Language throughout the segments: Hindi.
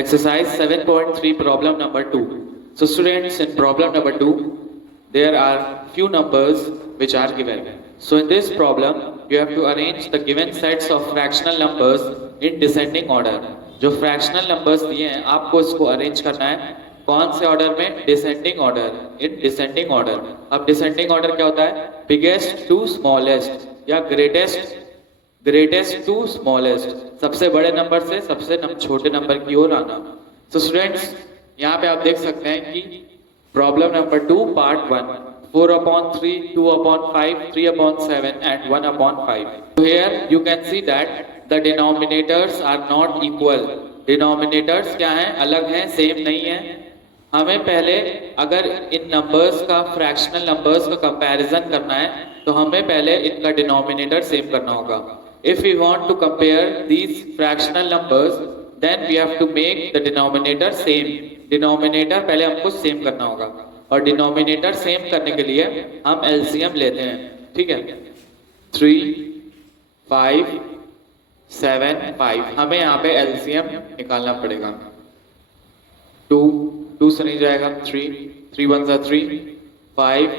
Exercise 7.3 problem number 2. So students, in problem number 2, there are few numbers which are given. So in this problem, you have to arrange the given sets of fractional numbers in descending order. जो fractional numbers दिए हैं आपको इसको arrange करना है कौन से ऑर्डर में? Descending order, in descending order. अब डिसेंडिंग ऑर्डर क्या होता है? बिगेस्ट टू स्मॉलेस्ट या ग्रेटेस्ट टू स्मॉलेस्ट, सबसे बड़े नंबर से सबसे छोटे नंबर की ओर आना। सो स्टूडेंट्स, यहाँ पे आप देख सकते हैं कि problem number 2 part 1, 4/3, 2/5, 3/7 and 1/5. So here you can see that the denominators are not equal. Denominators क्या हैं? अलग हैं, सेम नहीं है। हमें पहले अगर इन नंबर्स का फ्रैक्शनल नंबर्स का कंपैरिजन करना है तो हमें पहले इनका डिनोमिनेटर सेम करना होगा। If we want to compare these fractional numbers, then we have to make the denominator same. Denominator पहले हमको सेम करना होगा और डिनोमिनेटर सेम करने के लिए हम एलसीएम लेते हैं, ठीक है। 3, 5, 7, 5, हमें यहाँ पे एलसीएम निकालना पड़ेगा। 2 से नहीं जाएगा, 3 1 3, 5,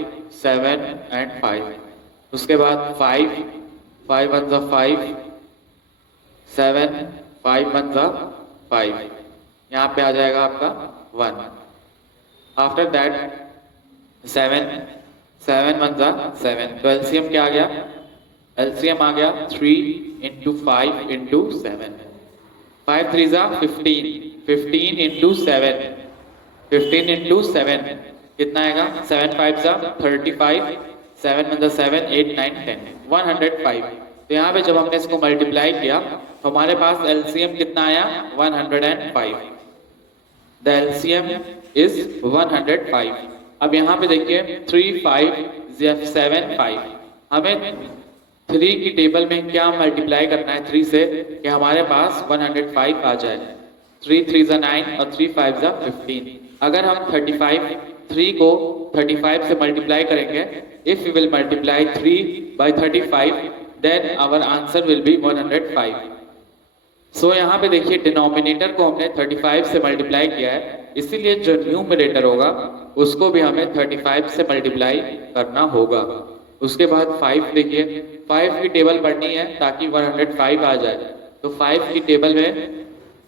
7 and 5। उसके बाद 5 1 5, 7 5 1 5, यहाँ पे आ जाएगा आपका 1। आफ्टर दैट 7 1 7, तो एलसीएम क्या आ गया? एलसीएम आ गया 3 × 5 × 7, 5 3 15, 15 × 7, 15 × 7 कितना आएगा? 7 5 35, 7 1 7, 8 9 10, 105। तो यहाँ पे जब हमने इसको मल्टीप्लाई किया तो हमारे पास एलसीएम कितना आया? 105। The LCM is 105। अब यहाँ पे देखिए 3 5 7 5, हमें 3 की टेबल में क्या मल्टीप्लाई करना है 3 से कि हमारे पास 105 आ जाए। 3 3 9 और 3 5 15। अगर हम 3 को 35 से मल्टीप्लाई करेंगे, if we will multiply 3 by 35, then our answer will be 105. So यहाँ पे देखिए डिनोमिनेटर को हमने 35 से मल्टीप्लाई किया है, इसीलिए जो न्यूमरेटर होगा उसको भी हमें 35 से मल्टीप्लाई करना होगा। उसके बाद 5 देखिए, 5 की टेबल पढ़नी है ताकि 105 आ जाए। तो 5 की टेबल में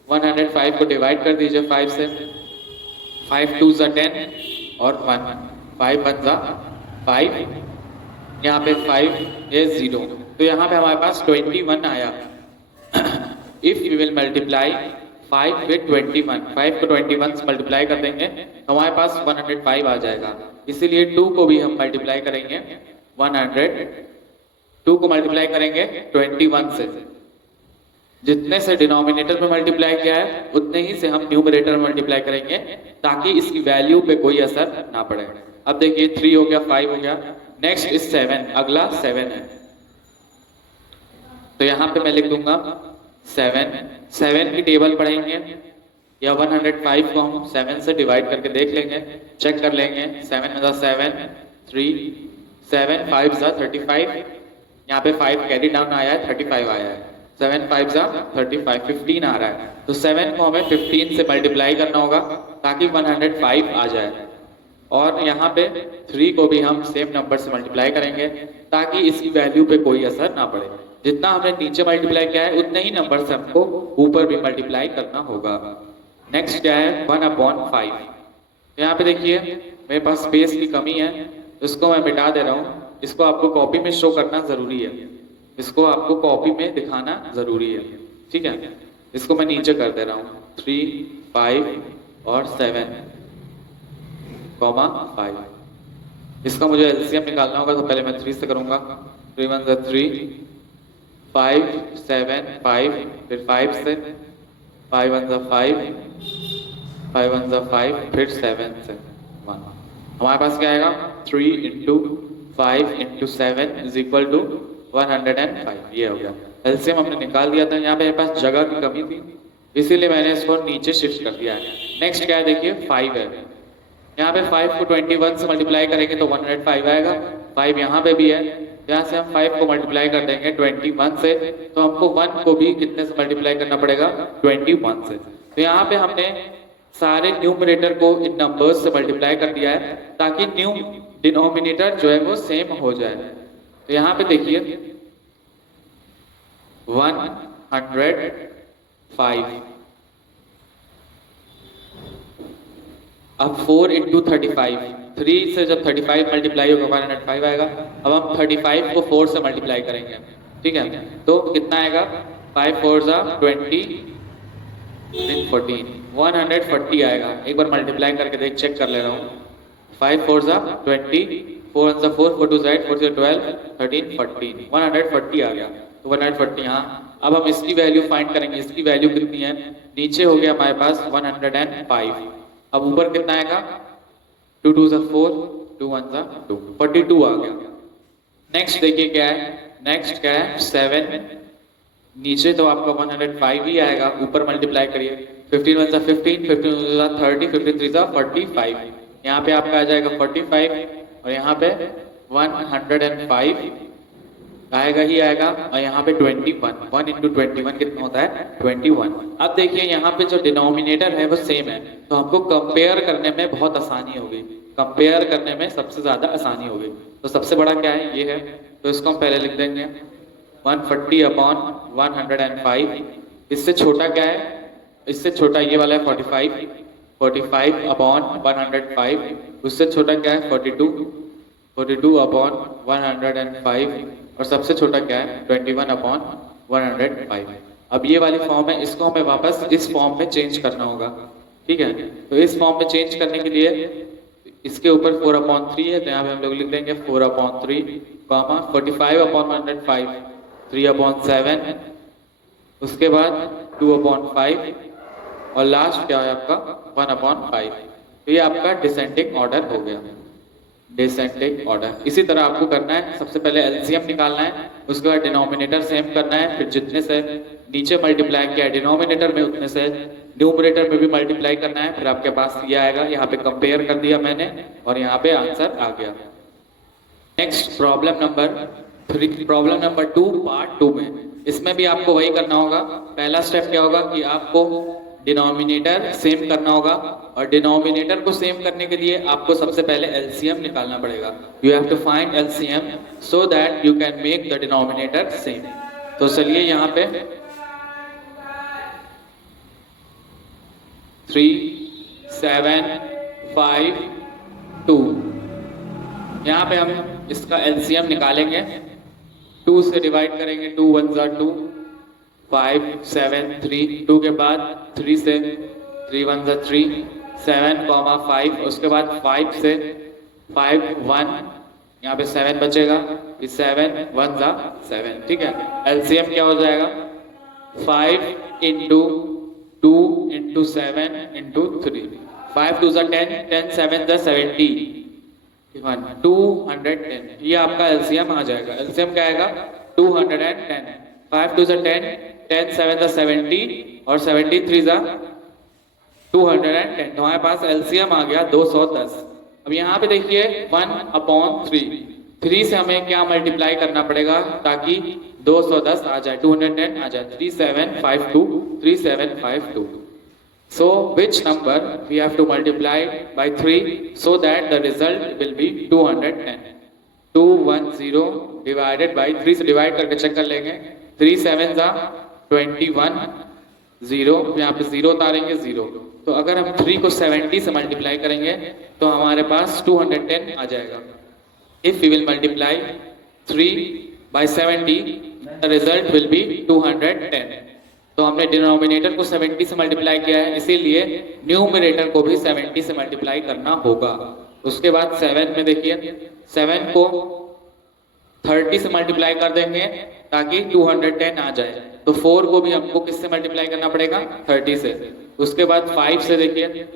105 को डिवाइड कर दीजिए 5 से। 5 2 10 और 1, 5 1 5, यहाँ पे 5 है 0, तो यहाँ पे हमारे पास 21 आया। If you will multiply 5 with 21, 5 को 21 से मल्टीप्लाई कर देंगे तो हमारे पास 105 आ जाएगा। इसीलिए 2 को भी हम मल्टीप्लाई करेंगे 2 को मल्टीप्लाई करेंगे 21 से। जितने से डिनोमिनेटर में मल्टीप्लाई किया है उतने ही से हम न्यूमरेटर में मल्टीप्लाई करेंगे ताकि इसकी वैल्यू पे कोई असर ना पड़े। अब देखिए 3 हो गया, 5 हो गया, नेक्स्ट इज 7, अगला 7 है। तो यहाँ पे मैं लिख दूंगा 7 की टेबल पढ़ेंगे या 105 को हम 7 से डिवाइड करके देख लेंगे, चेक कर लेंगे। 7 1 7, 3 7 5 35, यहाँ पे 5 कैरी डाउन आया है, 35 आया है। 7 5 35, 15 आ रहा है। तो 7 को हमें 15 से मल्टीप्लाई करना होगा ताकि 105 आ जाए। और यहाँ पे 3 को भी हम सेम नंबर से मल्टीप्लाई करेंगे ताकि इसकी वैल्यू पे कोई असर ना पड़े। जितना हमने नीचे मल्टीप्लाई किया है उतने ही नंबर से हमको ऊपर भी मल्टीप्लाई करना होगा। नेक्स्ट क्या है? 1/5। यहाँ पे देखिए मेरे पास स्पेस की कमी है, इसको मैं मिटा दे रहा हूँ। इसको आपको कॉपी में शो करना जरूरी है, इसको आपको कॉपी में दिखाना जरूरी है, ठीक है। इसको मैं नीचे कर दे रहा हूँ 3 5 और 7, 5। इसका मुझे एलसीएम निकालना होगा तो पहले मैं 3 से करूंगा। 3 1 3, 5 7 5, फिर 5 से, 5 1 5, 5 1 5, फिर 7 से 1। हमारे पास क्या आएगा? 3 × 5 × 7 इज इक्वल टू 105। ये हो गया। एलसीएम हमने निकाल दिया था। यहाँ पे मेरे पास जगह की कमी थी इसीलिए मैंने इसको नीचे शिफ्ट कर दिया है। नेक्स्ट क्या है? देखिए 5 है। यहाँ पे 5 को 21 से मल्टीप्लाई करेंगे तो 105 आएगा। 5 यहाँ पे भी है, यहाँ से हम 5 को मल्टीप्लाई कर देंगे 21 से, तो हमको 1 को भी कितने से मल्टीप्लाई करना पड़ेगा? 21 से। तो यहाँ पे हमने सारे न्यूमरेटर को इन नंबर्स से मल्टीप्लाई कर दिया है ताकि न्यू डिनोमिनेटर जो है वो सेम हो जाए। तो यहाँ पे देखिए 105, अब 4 इंटू 35, 3 से जब 35 मल्टीप्लाई होगा 105 आएगा। अब हम 35 को 4 से मल्टीप्लाई करेंगे, ठीक है, तो कितना आएगा 5 4 20 14 140 आएगा। एक बार मल्टीप्लाई करके देख चेक कर ले रहा हूँ। 5 4 20 4 1 4 4 2 8 4 12 13 14 140 आ गया। तो 140 यहाँ। अब हम इसकी वैल्यू फाइंड करेंगे। इसकी वैल्यू कितनी है, नीचे हो गया हमारे पास 105। अब ऊपर कितना आएगा 2 2 4 2 1 2 42 आ गया। नेक्स्ट देखिए क्या है, नेक्स्ट क्या है 7, नीचे तो आपका 105 ही आएगा, ऊपर मल्टीप्लाई करिए 15 1 15 15 30 15 3 45, यहाँ पे आपका आ जाएगा 45 और यहाँ पे 105 आएगा ही आएगा और यहाँ पे 21, 1 इंटू 21 कितना होता है 21। अब देखिए यहाँ पे जो डिनोमिनेटर है वो सेम है, तो हमको कंपेयर करने में बहुत आसानी होगी, कंपेयर करने में सबसे ज्यादा आसानी होगी। तो सबसे बड़ा क्या है ये है, तो इसको हम पहले लिख देंगे 140 अपॉन 105। इससे छोटा क्या है, इससे छोटा ये वाला है 45, 45 अपॉन 105। उससे छोटा क्या है 42, 42 अपॉन 105 और सबसे छोटा क्या है 21 अपॉन 105। अब ये वाली फॉर्म है, इसको हमें वापस इस फॉर्म में चेंज करना होगा, ठीक है। तो इस फॉर्म में चेंज करने के लिए इसके ऊपर 4/3 है, तो यहाँ पे हम लोग लिख देंगे 4/3 कॉमा 45 अपॉन 105 3/7, उसके बाद 2/5 और लास्ट क्या है आपका 1/5। तो ये आपका डिसेंडिंग ऑर्डर हो गया, डिसेंडिंग ऑर्डर। इसी तरह आपको करना है, सबसे पहले एलसीएम निकालना है, उसके बाद डिनोमिनेटर सेम करना है, फिर जितने से नीचे मल्टीप्लाई किया है डिनोमिनेटर में उतने से न्यूमरेटर में भी मल्टीप्लाई करना है, फिर आपके पास ये आएगा। यहाँ पे कंपेयर कर दिया मैंने और यहाँ पे आंसर आ गया। Next problem number 3, problem number 2 part 2 में, इसमें भी आपको वही करना होगा। पहला स्टेप क्या होगा कि आपको डिनोमिनेटर सेम करना होगा और डिनोमिनेटर को सेम करने के लिए आपको सबसे पहले एलसीएम निकालना पड़ेगा। You have to find LCM so that you can make the denominator same. तो चलिए यहाँ पे 3 7 5 2, यहाँ पे हम इसका एलसीएम निकालेंगे। 2 से डिवाइड करेंगे, 2 1 2 5 7 3, 2 के बाद 3 से 3 1 3 7 5, उसके बाद 5 से 5 1, यहाँ पे 7 बचेगा, 7 1 7, ठीक है। एलसीएम क्या हो जाएगा 5 इंटू 2 इंटू 7 इंटू 3, 5 2 10, 10 7 70, 210। ये आपका एलसीएम आ जाएगा। एलसीएम क्या आएगा 210, 5 2 10, 10 7 70 और 73 210। तो हमारे पास एलसीएम आ गया 210। अब यहाँ पे देखिए 1/3, 3 से हमें क्या मल्टीप्लाई करना पड़ेगा ताकि 210 आ जाए, 210 आ जाए, 3752 3752। So which number we have to multiply by 3 so that the result will be 210? 210 divided by 3 से डिवाइड करके चेक कर लेंगे। 3 7 21, 0 यहाँ पे 0 उतारेंगे 0। तो अगर हम 3 को 70 से मल्टीप्लाई करेंगे तो हमारे पास 210 आ जाएगा। If we will multiply 3 by 70, the result will be 210. तो हमने डिनोमिनेटर को 70 से मल्टीप्लाई किया है, इसीलिए न्यूमरेटर को भी 70 से मल्टीप्लाई करना होगा। उसके बाद 7 में देखिए 7 को 30 से मल्टीप्लाई कर देंगे ताकि 210 आ जाए। तो 4 को भी हमको किससे मल्टीप्लाई करना पड़ेगा 30 से। उसके बाद 5 से देखिए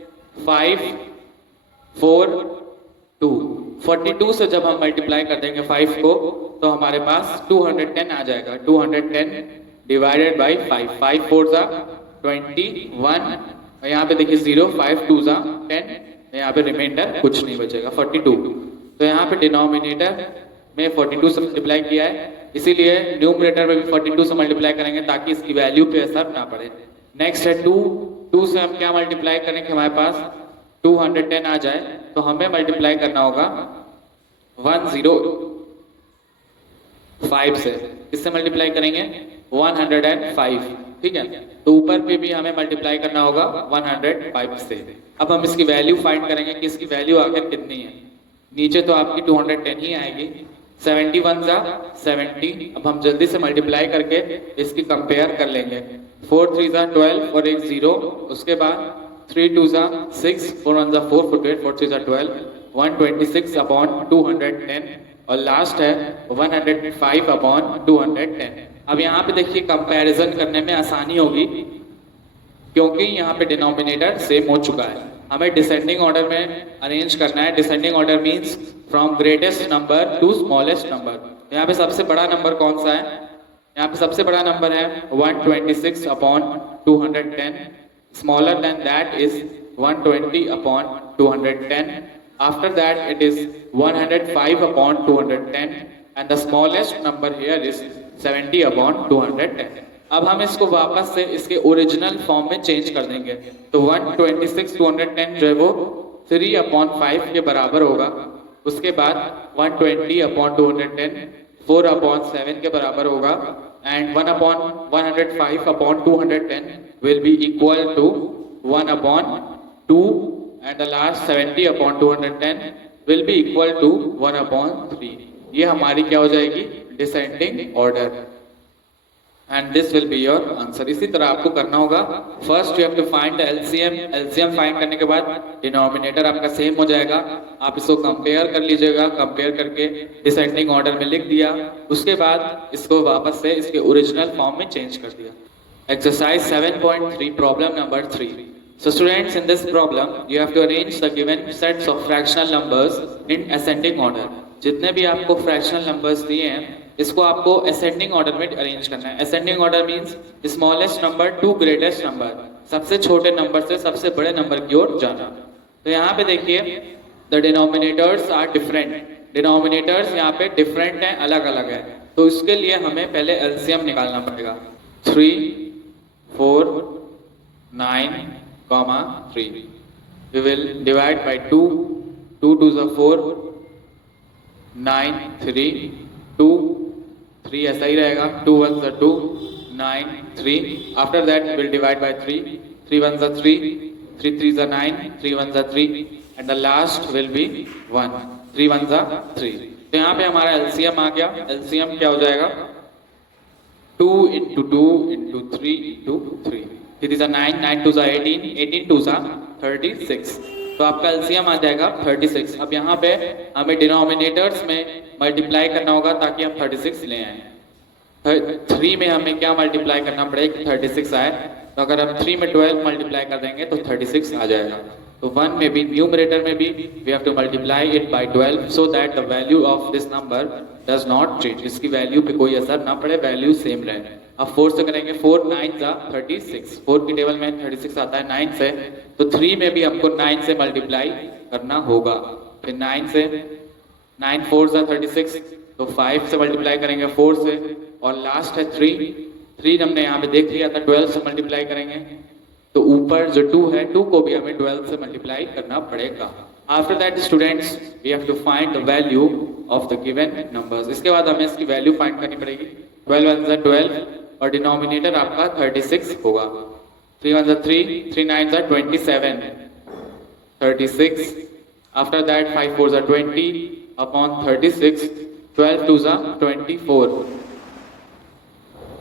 5 4 2, 42 से जब हम मल्टीप्लाई कर देंगे 5 को तो हमारे पास 210 आ जाएगा। 210 डिवाइडेड बाई 5, 5 4 21 और यहाँ पे देखिए 0, 5 2 10, यहाँ पे रिमाइंडर कुछ नहीं बचेगा 42। तो यहाँ पे डिनोमिनेटर में 42 से मल्टीप्लाई किया है, इसीलिए न्यूमरेटर में भी 42 से मल्टीप्लाई करेंगे ताकि इसकी वैल्यू पे असर ना पड़े। नेक्स्ट है 2 2 से हम क्या मल्टीप्लाई करें कि हमारे पास 210 आ जाए, तो हमें मल्टीप्लाई करना होगा 105 से। किससे मल्टीप्लाई करेंगे? 105, ठीक है। तो ऊपर पे भी हमें मल्टीप्लाई करना होगा 105 से। अब हम इसकी वैल्यू फाइंड करेंगे कि इसकी वैल्यू आखिर कितनी है। नीचे तो आपकी 210 ही आएगी। 71 जा 70। अब हम जल्दी से मल्टीप्लाई करके इसकी कंपेयर कर लेंगे। 4 3 जा 12 और एक 0, उसके बाद 3 2 जा 6, 4 1 जा 4 4 8 4 3 जा 12, 126 अपॉन 210 और लास्ट है 105 अपॉन 210। अब यहाँ पे देखिए कंपैरिजन करने में आसानी होगी क्योंकि यहाँ पे डिनोमिनेटर सेम हो चुका है। हमें डिसेंडिंग ऑर्डर में अरेंज करना है। Descending order means from greatest number two smallest number. यहाँ पे सबसे बड़ा नंबर कौन सा है? यहाँ पे सबसे बड़ा नंबर है 126 upon 210. Smaller than that is 120 upon 210. After that it is 105 upon 210 and the smallest number here is 70 upon 210. अब हम इसको वापस से इसके ओरिजिनल फॉर्म में चेंज कर देंगे। तो 126 210 जो है वो 3 अपॉन 5 के बराबर होगा। उसके बाद 120 अपॉन 210 4 अपॉन 7 के बराबर होगा and 1 upon 105 upon 210 will be equal to 1 upon 2 and the last 70 upon 210 will be equal to 1 upon 3. ये हमारी क्या हो जाएगी? Descending order and this will be your answer. इसी तरह आपको करना होगा। First you have to find the LCM. LCM find करने के बाद डिनोमिनेटर आपका सेम हो जाएगा। आप इसको कंपेयर कर लीजिएगा। कंपेयर करके डिसेंडिंग ऑर्डर में लिख दिया। उसके बाद इसको वापस से इसके ओरिजिनल फॉर्म में चेंज कर दिया। Exercise 7.3 problem number 3. So students, in this problem you have to arrange the given sets of fractional numbers in ascending order. जितने भी आपको fractional numbers दिए हैं इसको आपको ascending order में arrange करना है। ascending order means smallest number to greatest number. सबसे छोटे नंबर से सबसे बड़े नंबर की ओर जाना। तो यहाँ पे देखिए the denominators are different. denominators यहाँ पे different हैं, अलग अलग है। तो इसके लिए हमें पहले LCM निकालना पड़ेगा। 3 4 9 3. We will divide by 2. 2 2s are 4. 9 3 2 3 ऐसा ही रहेगा। 2 1s are 2 9 3. After that we will divide by 3. 3 1s are 3. 3 3s are 9. 3 1s are 3 and the last will be 1. 3 1s are 3. तो यहाँ पे हमारा LCM आ गया। LCM क्या हो जाएगा? 2 into 2 into 3 into 3. These are 9 9 2s are 18 18 2s are 36. तो आपका एलसीएम आ जाएगा 36। अब यहाँ पे हमें डिनोमिनेटर्स में मल्टीप्लाई करना होगा ताकि हम 36 ले आए। 3 में हमें क्या मल्टीप्लाई करना पड़ेगा कि 36 आए। तो अगर हम 3 में 12 मल्टीप्लाई कर देंगे तो 36 आ जाएगा। तो 1 में भी न्यूमरेटर में भी we have to multiply it by 12 so that the value of this number does not change. इसकी वैल्यू पे कोई असर ना पड़े, वैल्यू सेम रहे। अब 4 से करेंगे। 4 9 जा 36। 4 की टेबल में 36 आता है 9 से। तो 3 में भी हमको 9 से मल्टीप्लाई करना होगा। फिर 9 से 9 4 जा 36। तो 5 से मल्टीप्लाई करेंगे 4 से और लास्ट है 3। 3 हमने यहाँ पे देख लिया था। 12 से मल्टीप्लाई करेंगे तो ऊपर जो 2 है 2 को भी हमें 12 से मल्टीप्लाई करना पड़ेगा। After that students we have to find the value of the given numbers. इसके बाद हमें इसकी वैल्यू फाइंड करनी पड़ेगी। 12 1s are 12 और डिनोमिनेटर आपका 36 होगा। 3 1s are 3 3 9s are 27 36। After that 5 4s are 20 upon 36। 12 2s are 24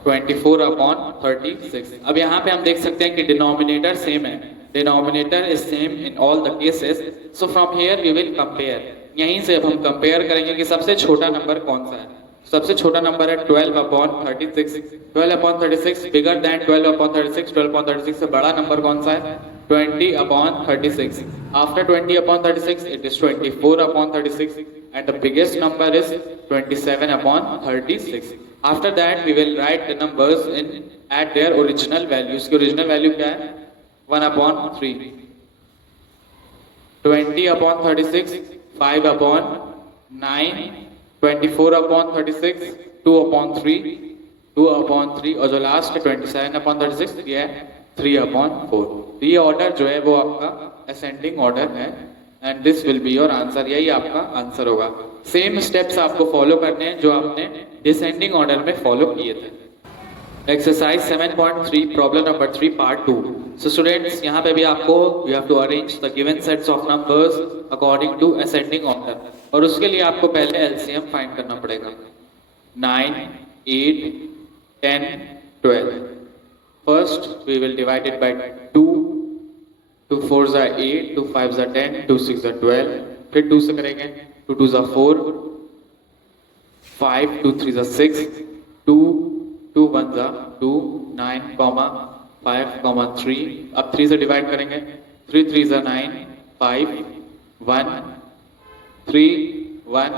24 upon 36। अब यहाँ पे हम देख सकते हैं कि डिनोमिनेटर सेम है। Denominator is same in all the cases. So from here we will compare. यहीं से अब हम कंपेयर करेंगे कि सबसे छोटा नंबर कौन सा है। सबसे छोटा नंबर है 12 upon 36। 12 upon 36 bigger than 12 upon 36। 12 upon 36 से बड़ा नंबर कौन सा है? 20 upon 36। After 20 upon 36 it is 24 upon 36 and the biggest number is 27 upon 36। After that we will write the numbers in at their original values. की ओरिजिनल वैल्यू क्या है? 1 upon 3। 20 upon 36 5 upon 9 24 upon 36 2 upon 3 2 upon 3 और जो लास्ट 27 अपॉन 36 ये है 3 अपॉन 4। तो ये ऑर्डर जो है वो आपका असेंडिंग ऑर्डर है and this will be your answer, यही आपका आंसर होगा। सेम स्टेप्स आपको फॉलो करने हैं जो आपने डिसेंडिंग ऑर्डर में फॉलो किए थे। Exercise 7.3 problem number 3 part 2। So students यहाँ पे भी आपको you have to arrange the given sets of numbers according to ascending order, और उसके लिए आपको पहले एलसीएम फाइंड करना पड़ेगा। 9, 8, 10, 12। First we will divide it by 2, 2 4s are 8, 2 5s are 10, 2 6s are 12। फिर 2 से करेंगे, 2 2s are 4, 5, 2 3s are 6, 2 2 1s are 2, 9, 5, 3। अब 3 से डिवाइड करेंगे, 3 3s are 9, 5, 1, 3, 1।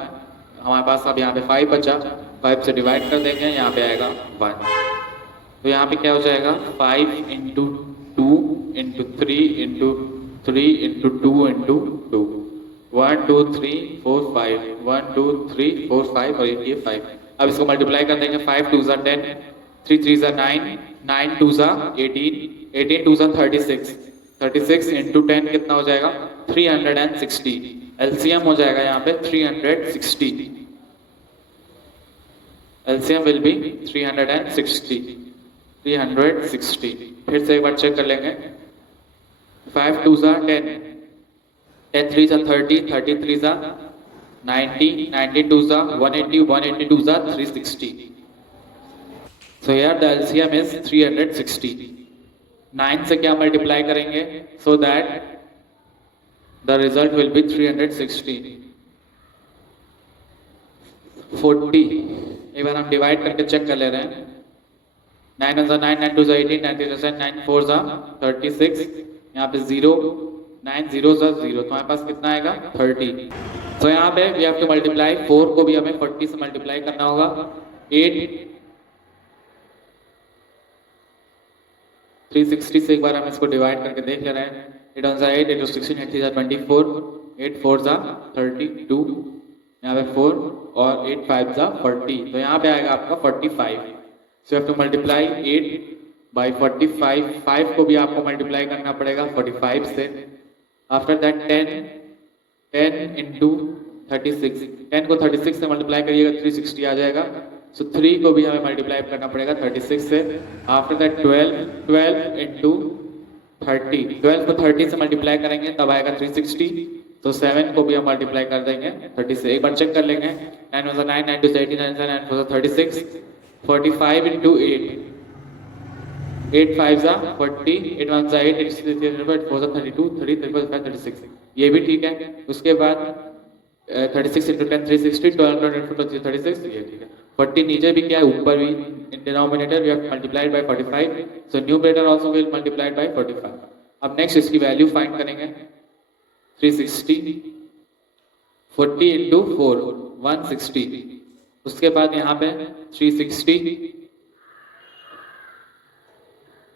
हमारे पास अब यहाँ पे 5 बचा, 5 से डिवाइड कर देंगे, यहाँ पे आएगा 1। तो यहाँ पे क्या हो जाएगा, 5 into 2 into 3 into 3 into 2 into 2, 1 2 3 4 5, 1 2 3 4 5 और ये 5। अब इसको मल्टीप्लाई कर देंगे, 5 2s are 10, 3 3s are 9, 9 2s are 18, 18 2s are 36, 36 into 10 कितना हो जाएगा, 360। एलसीएम हो जाएगा यहाँ पे 360। LCM will be 360, 360। फिर से एक बार चेक कर लेंगे, 5 2s are 10, 10 3s are 30, 30 3s are 90, 90 2s are 180, 180 2s are 360। So here the LCM is 360। 9 से क्या मल्टीप्लाई करेंगे, so that the result will be 360। 40। एक बार हम डिवाइड करके चेक कर ले रहे हैं, 9 1s are 9, 9 2s are 18, 9 3s are 9 4s are 36। यहाँ पे 0, 9 0s are 0, तो हमारे पास कितना आएगा, 30। तो यहाँ पे वी हैव टू मल्टीप्लाई, 4 को भी हमें 40 से मल्टीप्लाई करना होगा। 8 360 से एक बार हम इसको डिवाइड करके देख ले रहे हैं, 8 1s are 8, 8 2s 16, 8 3s are 24, 8 4s are 32, यहाँ पे 4 और 8 5s are 40, तो यहाँ पे आएगा आपका 45। So you have to multiply 8 by 45, 5 को भी आपको मल्टीप्लाई करना पड़ेगा 45 से। After that 10 into 36, 10 को 36 से मल्टीप्लाई करिएगा 360 आ जाएगा। So 3 को भी हमें मल्टीप्लाई करना पड़ेगा 36 से। After that 12 into 30, 12 को 30 से मल्टीप्लाई करेंगे तब आएगा 360। तो 7 को भी हम मल्टीप्लाई कर देंगे 30 से। एक बार चेक कर लेंगे, 9 1s are 9, 9 2s are 18, 9 9 4s are 36, 45 into 8, 8 5s are 40, 8 1s are 8, 8 4s are 32, 30 35 36, ये भी ठीक है। उसके बाद 36 into 10 360, 12 into 36, ये ठीक है। 40 नीचे भी क्या है, ऊपर भी, in denominator we have multiplied by 45, so numerator also will multiplied by 45। अब नेक्स्ट इसकी वैल्यू फाइंड करेंगे, 360, 40 into 4 160। उसके बाद यहाँ पे 360,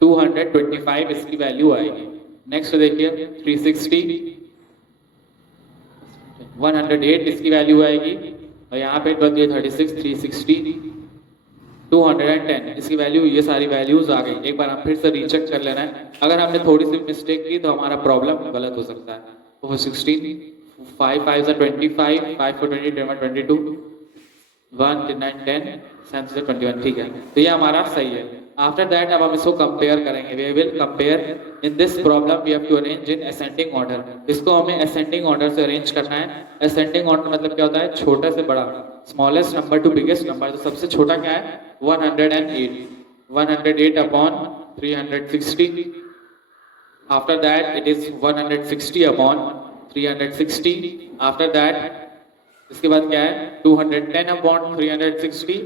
225 इसकी वैल्यू आएगी। नेक्स्ट देखिए 360, 108 इसकी वैल्यू आएगी, और यहाँ पे 36, 360, 210 इसकी वैल्यू, ये सारी वैल्यूज आ गई। एक बार हम फिर से रीचेक कर लेना है, अगर हमने थोड़ी सी मिस्टेक की तो हमारा प्रॉब्लम गलत हो सकता है। तो 16, 5 5s are 25, 5 4 20, 22, 1 9 10, 7 से 21, ठीक है। तो ये हमारा सही है। आफ्टर दैट अब हम इसको कंपेयर करेंगे, we will compare. In this problem we have to arrange in ascending order. इसको हमें असेंडिंग ऑर्डर से अरेंज करना है। असेंडिंग ऑर्डर मतलब क्या होता है, छोटे से बड़ा, smallest number two biggest number. तो सबसे छोटा क्या है, 108, 108 upon 360। After that it is 160 upon 360। After that इसके बाद क्या है, 210 upon 360,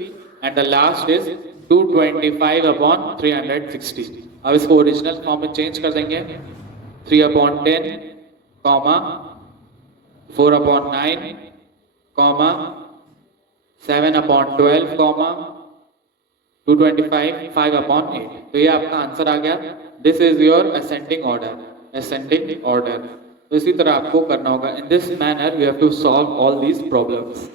and the last is 225 upon 360। अब इसको ओरिजिनल फॉर्म में चेंज कर देंगे, 3 अपॉन 10, 4 अपॉन 9, 7 अपॉन 12, 225, 5 अपॉन 8। तो ये आपका आंसर आ गया। This is your ascending order, ascending order. तो इसी तरह आपको करना होगा। In this manner we have to solve all these problems.